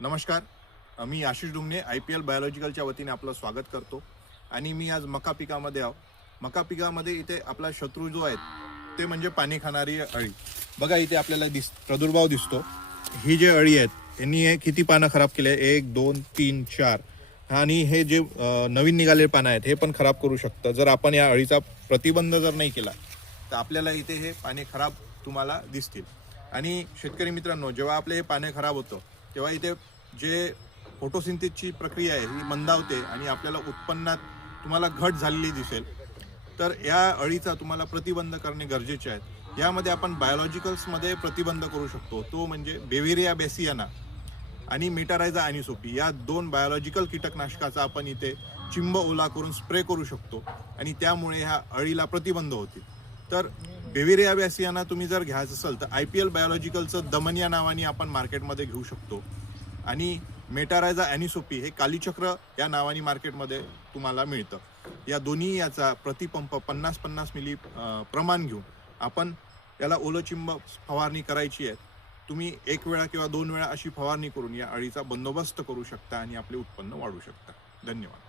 नमस्कार. मी आशिष डुंगणे IPL बायोलॉजिकलच्या वतीने आपलं स्वागत करतो. आणि मी आज मका पिकामध्ये आहो. मका पिकामध्ये इथे आपला शत्रू जो आहे ते म्हणजे पाणी खाणारी अळी. बघा इथे आपल्याला प्रादुर्भाव दिसतो. ही जे अळी आहेत यांनी हे किती पानं खराब केले, 1 2 3 4. आणि हे जे नवीन निघालेले पानं आहेत हे पण खराब करू शकतं. जर आपण या अळीचा प्रतिबंध जर नाही केला तर आपल्याला इथे हे पाने खराब तुम्हाला दिसतील. आणि शेतकरी मित्रांनो, जेव्हा आपले हे पाने खराब होतं तेव्हा इथे जे फोटोसिंथेसिसची प्रक्रिया आहे ही मंदावते आणि आपल्याला उत्पन्नात तुम्हाला घट झालेली दिसेल. तर या अळीचा तुम्हाला प्रतिबंध करणे गरजेचे आहे. यामध्ये आपण बायोलॉजिकल्समध्ये प्रतिबंध करू शकतो, तो म्हणजे बेव्हेरिया बेसियाना आणि मेटारायझा ॲनिसोपी या 2 बायोलॉजिकल कीटकनाशकाचा आपण इथे चिंब ओला करून स्प्रे करू शकतो आणि त्यामुळे ह्या अळीला प्रतिबंध होतील. तर बेव्हेरिया बेसियाना तुम्ही जर घ्यायचं असेल तर IPL बायोलॉजिकलचं दमनिया नावाने आपण मार्केटमध्ये घेऊ शकतो. आणि मेटारायझा ॲनिसोपी हे कालीचक्र या नावाने मार्केटमध्ये तुम्हाला मिळतं. या दोन्ही याचा प्रतिपंप 50-50 मिली प्रमाण घेऊन आपण याला ओलचिंब फवारणी करायची आहे. तुम्ही 1 वेळा किंवा 2 वेळा अशी फवारणी करून या अळीचा बंदोबस्त करू शकता आणि आपले उत्पन्न वाढवू शकता. धन्यवाद.